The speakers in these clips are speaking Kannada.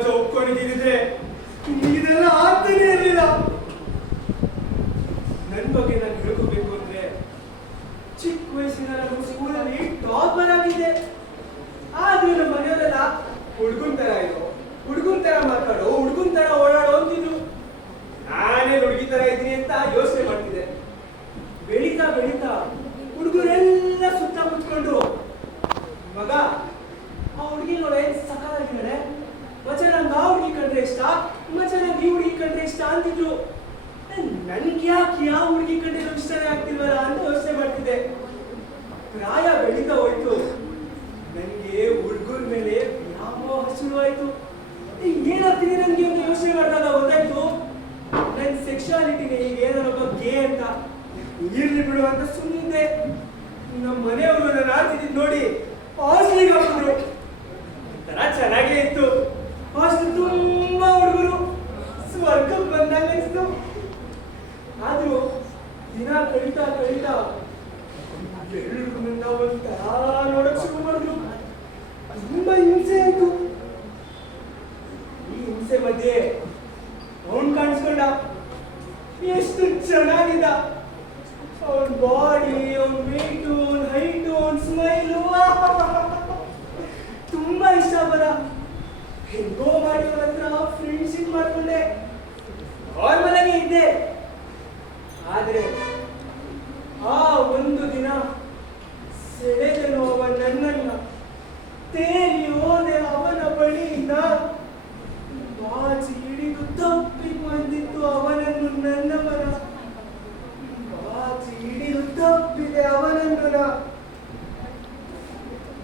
ಸಮಾಜ ಒಪ್ಕೊಂಡಿದ್ದಿದ್ರೆ ಇದೆಲ್ಲ ಆಗ್ತಾನೆ ಇರಲಿಲ್ಲ. ನನ್ನ ಬಗ್ಗೆ ನಾನು ಹೇಳ್ಕೋಬೇಕು ಅಂದ್ರೆ ಚಿಕ್ಕ ವಯಸ್ಸಿನ ನಮ್ಮ ಸ್ಕೂಲಲ್ಲಿ ಟಾಪರ್ ಆಗಿದ್ದೆ. ಆದ್ರೂ ನಮ್ಮ ಮನೆಯವರೆಲ್ಲ ಹುಡುಗನ್ ತರ ಇರೋ, ಹುಡುಗನ್ ತರ ಮಾತಾಡೋ, ಹುಡುಗನ್ ತರ ಓಡಾಡೋ ಅಂತಿದ್ರು. ನಾನೇ ಹುಡುಗಿ ತರ ಇದ್ದೀನಿ ಅಂತ ಯೋಚನೆ ಮಾಡ್ತಿದ್ದೆ. ಬೆಳೀತಾ ಬೆಳೀತಾ ಹುಡುಗರೆಲ್ಲ ಸುತ್ತ ಮುಚ್ಕೊಂಡು, ಮಗ ಆ ಹುಡುಗಿ ನೋಡೇ ಸಕಾಲಾಗಿದ್ದಾಳೆ, ಮಚ್ಚ ನಂಗೆ ಆ ಹುಡುಗಿ ಕಂಡ್ರೆ ಇಷ್ಟ, ಮಚ್ಚ ನಂಗೆ ಈ ಹುಡುಗಿ ಕಂಡ್ರೆ ಇಷ್ಟ ಅಂತಿದ್ರು. ನನ್ಗೆ ಯಾಕೆ ಯಾವ ಹುಡುಗಿ ಕಂಡ್ರೆ ಇಷ್ಟನೇ ಆಗ್ತಿಲ್ವಲ್ಲ ಅಂತ ಯೋಚನೆ ಮಾಡ್ತಿದ್ದೆ. ಪ್ರಾಯ ಬೆಳೀತಾ ಹೋಯ್ತು. ನನಗೆ ಹುಡುಗರ ಮೇಲೆ ವ್ಯಾಮೋಹ ಶುರುವಾಯ್ತು. ಏನಾಗ್ತಿದೆ ನನಗೆ ಅಂತ ಯೋಚನೆ ಮಾಡಿದಾಗ ಗೊತ್ತಾಯ್ತು ನನ್ನ ಸೆಕ್ಷುಯಾಲಿಟಿನೇ ಈಗ ಏನೋ ಗೇ ಅಂತ. ಇರ್ಲಿ ಬಿಡು ಅಂತ ಸುಮ್ಮನಿದ್ದೆ. ನಮ್ಮ ಮನೆಯವರು ನಾನು ಆಡ್ತಿದ್ದು ನೋಡಿ ಹಾಸ್ಟೆಲ್ಗೆ ಹಾಕಿದ್ರು. ಒಂಥರ ಚೆನ್ನಾಗೇ ಇತ್ತು. ಹಾಸ್ಟೆಲ್ ತುಂಬಾ ಹುಡುಗರು, ಸ್ವರ್ಗಕ್ಕೆ ಬಂದಾಗ ಅನಿಸ್ತು. ಆದ್ರೂ ದಿನ ಕಳೀತಾ ಕಳೀತಾ ಎಲ್ರು ನನ್ನ ಒಂಥರ ನೋಡಕ್ ಶುರು ಮಾಡಿದ್ರು. ತುಂಬಾ ಹಿಂಸೆ ಆಯ್ತು. ಈ ಹಿಂಸೆ ಮಧ್ಯೆ ಅವನ್ ಕಾಣಿಸ್ಕೊಂಡ. ಎಷ್ಟು ಚೆನ್ನಾಗಿದ್ದ ಅವನ್ ಬಾಡಿ, ಅವನ್ ವೇಟು, ಅವನ್ ಹೈಟು, ಅವನ್ ಸ್ಮೈಲು ತುಂಬಾ ಇಷ್ಟ ಬರ. ಹೆಂಗೋ ಮಾಡಿ ಅವ್ರ ಹತ್ರ ಫ್ರೆಂಡ್ಶಿಪ್ ಮಾಡ್ಕೊಂಡೆ. ಅವ್ರ ಮನೆಗೆ ಇದ್ದೆ. ಆದ್ರೆ ಆ ಒಂದು ದಿನ ಸೆಳೆದನು ಅವ ನನ್ನನ್ನ. ತೇಲಿ ಹೋದೆ ಅವನ ಬಳಿಯಿಂದ. ಬಾಚಿ ಹಿಡಿದು ತಪ್ಪಿ ಬಂದಿತ್ತು ಅವನನ್ನು ನನ್ನ ಮನ. ಬಾಚಿ ಹಿಡಿದು ತಪ್ಪಿದೆ ಅವನನ್ನು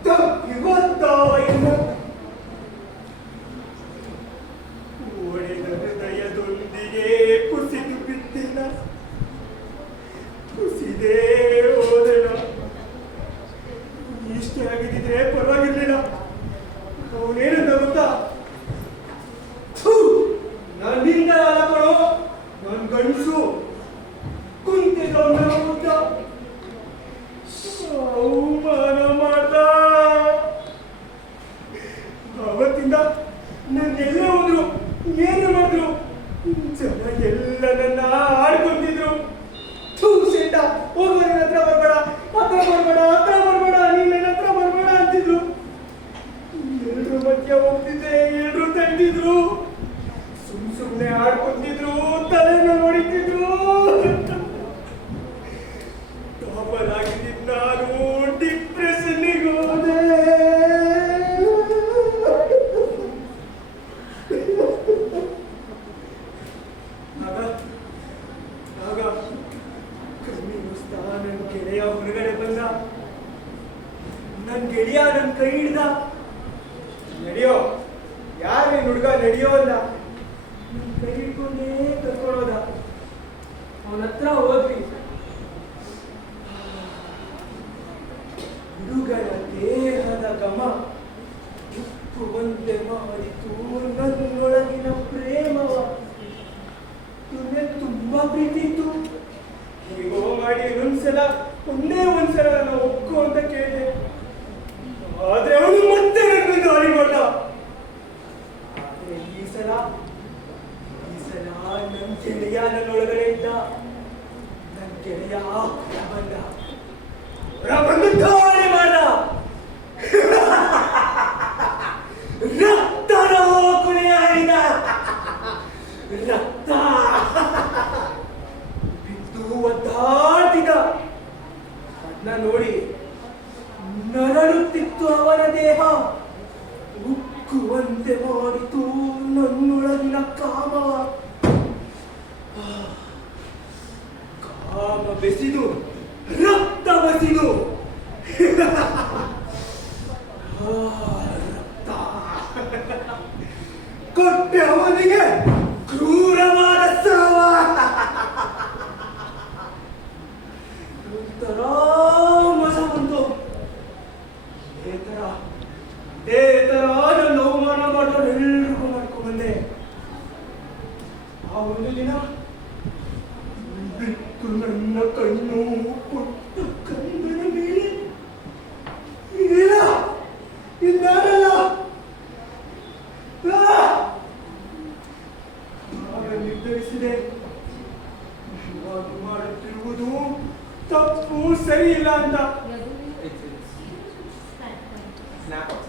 ತಪ್ಪಿ ಬಂದವ ಇನ್ನು. ಓಡಿದ ಹೃದಯದೊಂದಿಗೆ ಕುಸಿದು ಬಿದ್ದಿನ, ಕುಸಿದೇ ಹೋದೆನ. ಇಷ್ಟೇ ಆಗಿದ್ದಿದ್ರೆ ಪರವಾಗಿರ್ಲಿಲ್ಲ. ಅವನೇನಂತ ಗೊತ್ತಾ? ನಾನು ನಿಂದ ಅಲ್ಲ ಕಣೋ, ನಾನು ಗಂಡಸು. ಕುಂತಿದ್ದ ಅವಮಾನ ಮಾಡ್ದ. ಅವತ್ತಿಂದ ನನ್ನೆಲ್ಲ ಹೋದ್ರು, ಏನು ಮಾಡಿದ್ರು, ಜನ ಎಲ್ಲ ನನ್ನ ಆಡ್ಕೊಂತಿದ್ರು. ಶೆಟ್ಟ ಹೋಗೋ, ನನ್ನ ಹತ್ರ ಬರ್ಬೇಡ, ಹತ್ರ ಬರ್ಬೇಡ, ಹತ್ರ ಬರ್ಬೇಡ, ನೀನ್ ನನ್ನ ಹತ್ರ ಬರ್ಬೇಡ ಅಂತಿದ್ರು. ಎಲ್ರು ಮಧ್ಯ ಹೋಗ್ತಿದ್ದೆ, ಎಲ್ರು ತಂದಿದ್ರು. ಸುಮ್ನೆ ಆಡ್ಕೊಂತಿದ್ರು, ತಲೆನ ನೋಡಿತಿದ್ರು. ಟಾಪರ್ ಆಗಿದ್ದ ನಾನು ಡಿಪ್ರೆಷನ್ನಿಗೆ ಹೋದೆ. ಆಗ ಕಣ್ಣಿ ಮುಸ್ತಾ ನನ್ನ ಗೆಳೆಯ ಹೊರಗಡೆ ಬಂದ. ನನ್ನ ಗೆಳೆಯ ನನ್ನ ಕೈ ಹಿಡ್ದ. ನಡಿಯೋ, ಯಾರು ಹುಡುಗ ನಡಿಯೋ ಅಲ್ಲ, ನನ್ನ ಕೈ ಹಿಡ್ಕೊಂಡೇ ಕರ್ಕೊಳ್ಳೋದ. ಅವನ ಹತ್ರ ಹೋದ್ವಿ. ಹುಡುಗನ ದೇಹದ ಗಮ ಉಪ್ಪುವಂತೆ ಮಾಡಿತು ನನ್ನೊಳಗಿನ ಪ್ರೇಮವ. ಇವನೇ ತುಂಬಾ ಪ್ರೀತಿ ಇತ್ತು. ಹೀಗೋ ಮಾಡಿ ಒಂದ್ಸಲ, ಒಂದ್ಸಲ ನಾನು ಒಪ್ಕೋ ಅಂತ ಕೇಳಿದೆ. ಆದ್ರೆ ಅವನು ಮತ್ತೆ ನನ್ನ ದಾರಿ ಮಾಡ್ದ. ಆದ್ರೆ ಈ ಸಲ ನನ್ನ ಗೆಳೆಯ ನನ್ನೊಳಗಡೆ ಇದ್ದ. ನನ್ನ ಗೆಳೆಯ ಬಂದು ದಾಳಿ ಮಾಡ್ದ. ರಕ್ತದ ಕುಣಿಯ ಹರಿದ. ರಕ್ತ ಬಿದ್ದು ಒದ್ದಾಡ್ತಿದ್ದ. ಅದನ್ನ ನೋಡಿ ನರಳುತ್ತಿತ್ತು ಅವನ ದೇಹ. ಉಕ್ಕುವಂತೆ ಮಾಡಿತು ನನ್ನೊಳಗಿನ ಕಾಮವ. ಕಾಮ ಬೆಸಿದು ರಕ್ತ ಬಸಿದು. ರಕ್ತ ಕೊಟ್ಟೆ ಅವನಿಗೆ ಕ್ರೂರವಾದ ಸಾವ. ಒಂಥರ ಮಜಾ ಬಂತು. ಇದೇ ತರ ನನ್ನ ಅವಮಾನ ಮಾಡೋರು ಎಲ್ರಿಗೂ ಮಾಡ್ಕೊಂಡ್ಬಂದೆ. ಆ ಒಂದು ದಿನ ಬಿತ್ತು ನನ್ನ ಕಣ್ಣು ಪುಟ್ಟ ಕಣ್ಣನ ಮೇಲೆ. ಇಲ್ಲ, ಇದ್ದಾರಲ್ಲ ನಿರ್ಧರಿಸಿದೆ. ಇವಾಗ ಮಾಡುತ್ತಿರುವುದು ತಪ್ಪು ಸರಿ ಇಲ್ಲ ಅಂತ. Snap.